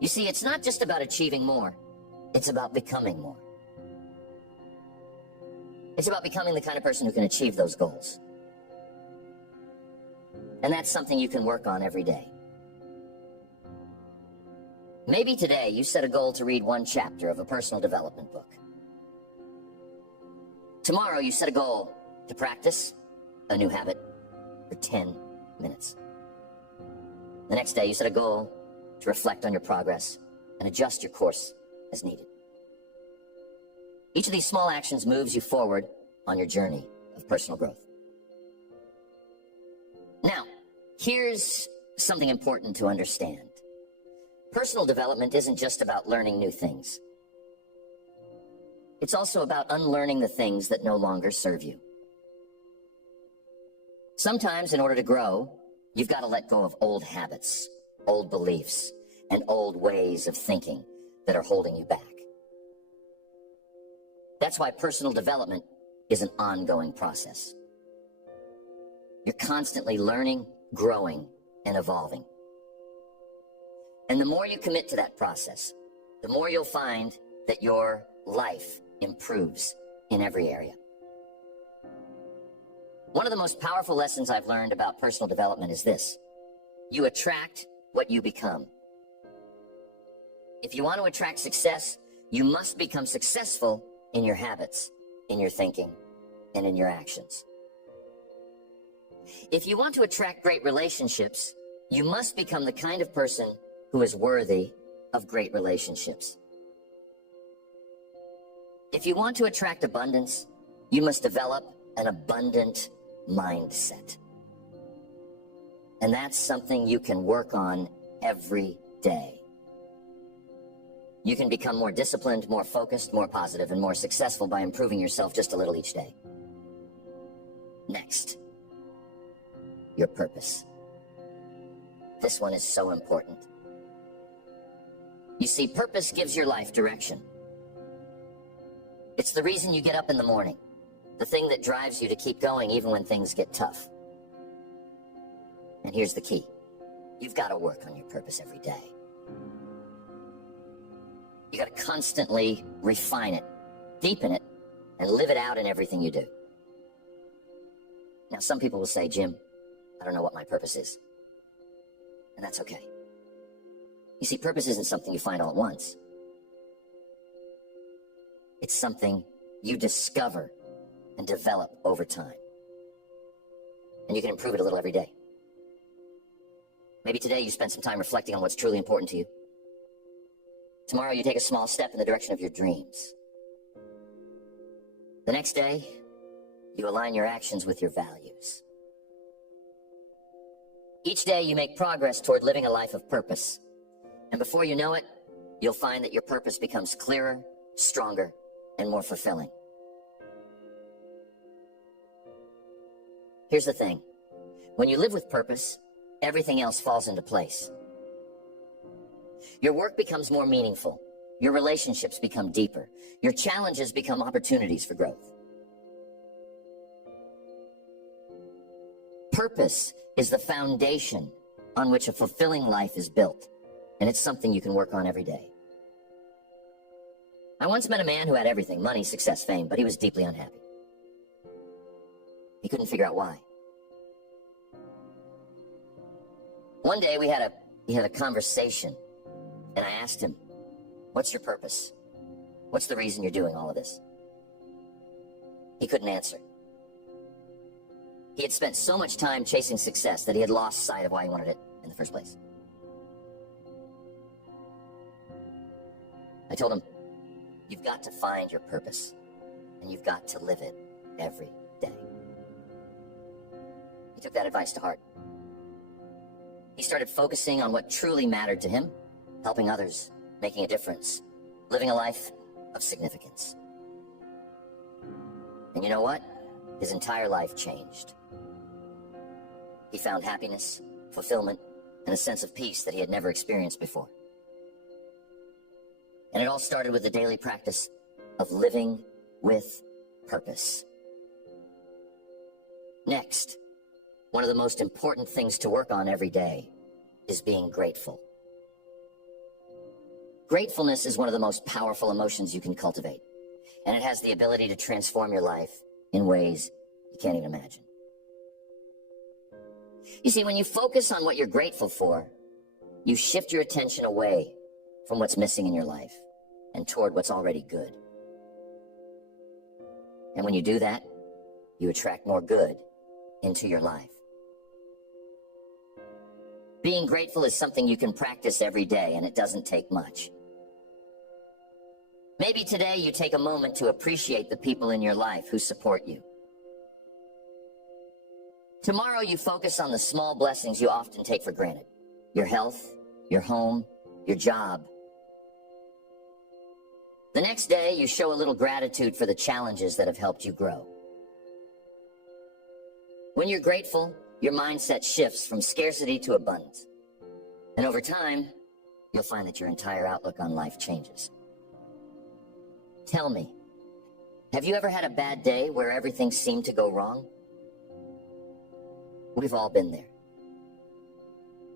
You see, it's not just about achieving more, it's about becoming more. It's about becoming the kind of person who can achieve those goals. And that's something you can work on every day. Maybe today you set a goal to read one chapter of a personal development book. Tomorrow you set a goal to practice a new habit for 10 minutes. The next day you set a goal to reflect on your progress and adjust your course as needed. Each of these small actions moves you forward on your journey of personal growth. Now, here's something important to understand. Personal development isn't just about learning new things. It's also about unlearning the things that no longer serve you. Sometimes, in order to grow, you've got to let go of old habits, old beliefs, and old ways of thinking that are holding you back. That's why personal development is an ongoing process. You're constantly learning, growing, and evolving. And the more you commit to that process, the more you'll find that your life improves in every area. One of the most powerful lessons I've learned about personal development is this: you attract what you become. If you want to attract success, you must become successful in your habits, in your thinking, and in your actions. If you want to attract great relationships, you must become the kind of person who is worthy of great relationships. If you want to attract abundance, you must develop an abundant mindset. And that's something you can work on every day. You can become more disciplined, more focused, more positive, and more successful by improving yourself just a little each day. Next, your purpose. This one is so important. You see, purpose gives your life direction. It's the reason you get up in the morning, the thing that drives you to keep going even when things get tough. And here's the key: you've got to work on your purpose every day. You got to constantly refine it, deepen it, and live it out in everything you do. Now, some people will say, Jim, I don't know what my purpose is. And that's okay. You see, purpose isn't something you find all at once. It's something you discover and develop over time. And you can improve it a little every day. Maybe today you spend some time reflecting on what's truly important to you. Tomorrow you take a small step in the direction of your dreams. The next day, you align your actions with your values. Each day you make progress toward living a life of purpose. And before you know it, you'll find that your purpose becomes clearer, stronger, and more fulfilling. Here's the thing. When you live with purpose, everything else falls into place. Your work becomes more meaningful. Your relationships become deeper. Your challenges become opportunities for growth. Purpose is the foundation on which a fulfilling life is built, and it's something you can work on every day. I once met a man who had everything: money, success, fame, but he was deeply unhappy. He couldn't figure out why. One day we had a conversation, and I asked him, what's your purpose? What's the reason you're doing all of this? He couldn't answer. He had spent so much time chasing success that he had lost sight of why he wanted it in the first place. I told him, you've got to find your purpose, and you've got to live it every day. He took that advice to heart. He started focusing on what truly mattered to him, helping others, making a difference, living a life of significance. And you know what? His entire life changed. He found happiness, fulfillment, and a sense of peace that he had never experienced before. And it all started with the daily practice of living with purpose. Next, one of the most important things to work on every day is being grateful. Gratefulness is one of the most powerful emotions you can cultivate, and it has the ability to transform your life in ways you can't even imagine. You see, when you focus on what you're grateful for, you shift your attention away from what's missing in your life and toward what's already good. And when you do that, you attract more good into your life. Being grateful is something you can practice every day, and it doesn't take much. Maybe today you take a moment to appreciate the people in your life who support you. Tomorrow you focus on the small blessings you often take for granted. Your health, your home, your job. The next day you show a little gratitude for the challenges that have helped you grow. When you're grateful, your mindset shifts from scarcity to abundance. And over time, you'll find that your entire outlook on life changes. Tell me, have you ever had a bad day where everything seemed to go wrong? We've all been there.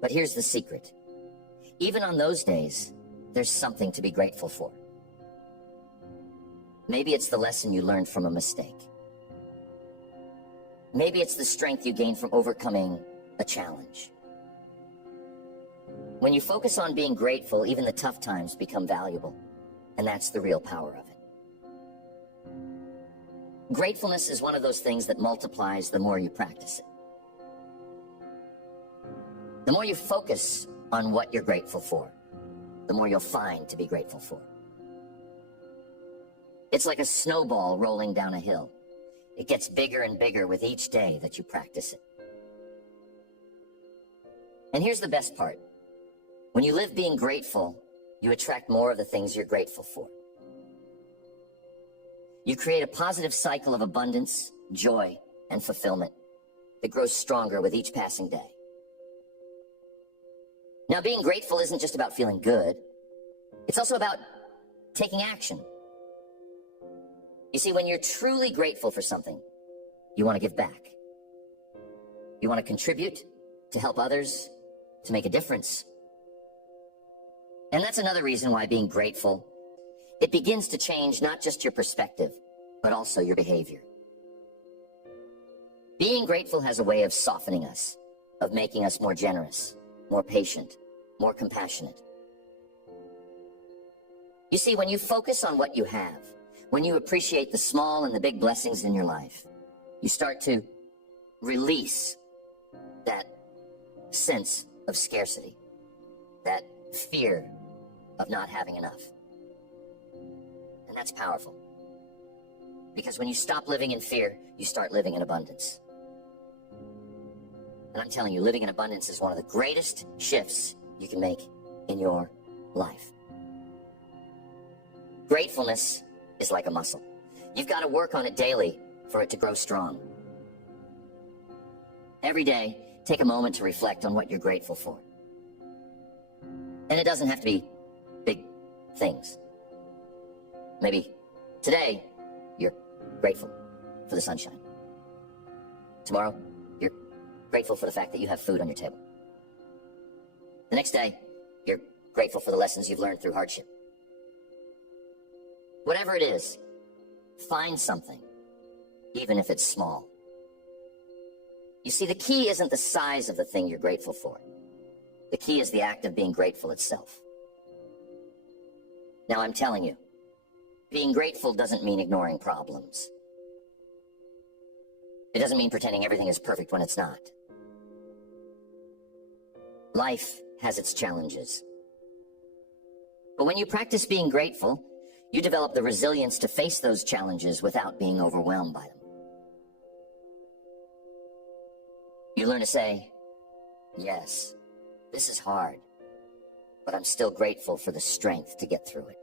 But here's the secret. Even on those days, there's something to be grateful for. Maybe it's the lesson you learned from a mistake. Maybe it's the strength you gained from overcoming a challenge. When you focus on being grateful, even the tough times become valuable. And that's the real power of it. Gratefulness is one of those things that multiplies the more you practice it. The more you focus on what you're grateful for, the more you'll find to be grateful for. It's like a snowball rolling down a hill. It gets bigger and bigger with each day that you practice it. And here's the best part. When you live being grateful, you attract more of the things you're grateful for. You create a positive cycle of abundance, joy, and fulfillment that grows stronger with each passing day. Now, being grateful isn't just about feeling good. It's also about taking action. You see, when you're truly grateful for something, you want to give back. You want to contribute, to help others, to make a difference. And that's another reason why being grateful, it begins to change not just your perspective, but also your behavior. Being grateful has a way of softening us, of making us more generous, more patient, more compassionate. You see, when you focus on what you have, when you appreciate the small and the big blessings in your life, you start to release that sense of scarcity, that fear of not having enough. And that's powerful. Because when you stop living in fear, you start living in abundance. And I'm telling you, living in abundance is one of the greatest shifts you can make in your life. Gratefulness is like a muscle. You've got to work on it daily for it to grow strong. Every day, take a moment to reflect on what you're grateful for. And it doesn't have to be big things. Maybe today, you're grateful for the sunshine. Tomorrow, you're grateful for the fact that you have food on your table. The next day, you're grateful for the lessons you've learned through hardship. Whatever it is, find something, even if it's small. You see, the key isn't the size of the thing you're grateful for. The key is the act of being grateful itself. Now, I'm telling you, being grateful doesn't mean ignoring problems. It doesn't mean pretending everything is perfect when it's not. Life has its challenges. But when you practice being grateful, you develop the resilience to face those challenges without being overwhelmed by them. You learn to say, yes, this is hard, but I'm still grateful for the strength to get through it.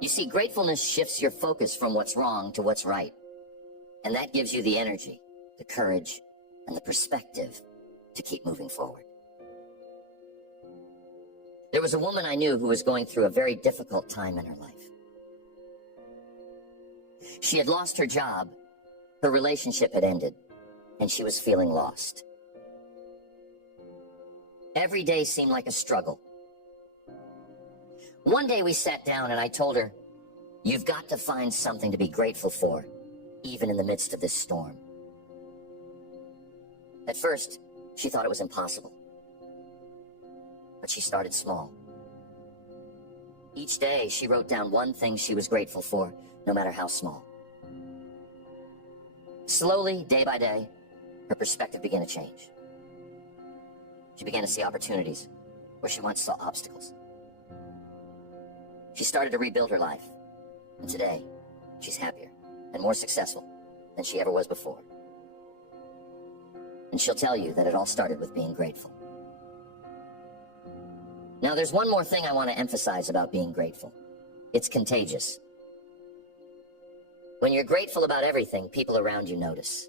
You see, gratefulness shifts your focus from what's wrong to what's right. And that gives you the energy, the courage, and the perspective to keep moving forward. There was a woman I knew who was going through a very difficult time in her life. She had lost her job, her relationship had ended, and she was feeling lost. Every day seemed like a struggle. One day we sat down and I told her, "You've got to find something to be grateful for, even in the midst of this storm." At first, she thought it was impossible. But she started small. Each day, she wrote down one thing she was grateful for, no matter how small. Slowly, day by day, her perspective began to change. She began to see opportunities where she once saw obstacles. She started to rebuild her life, and today, she's happier and more successful than she ever was before. And she'll tell you that it all started with being grateful. Now, there's one more thing I want to emphasize about being grateful. It's contagious. When you're grateful about everything, people around you notice.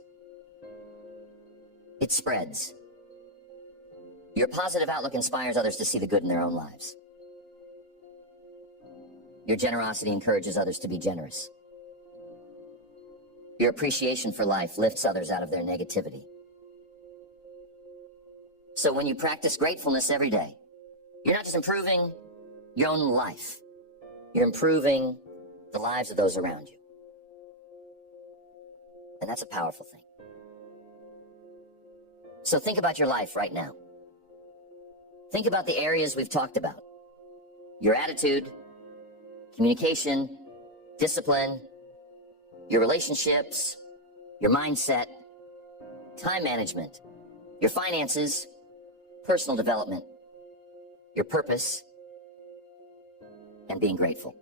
It spreads. Your positive outlook inspires others to see the good in their own lives. Your generosity encourages others to be generous. Your appreciation for life lifts others out of their negativity. So when you practice gratefulness every day, you're not just improving your own life, you're improving the lives of those around you. And that's a powerful thing. So think about your life right now. Think about the areas we've talked about. Your attitude, communication, discipline, your relationships, your mindset, time management, your finances, personal development, your purpose, and being grateful.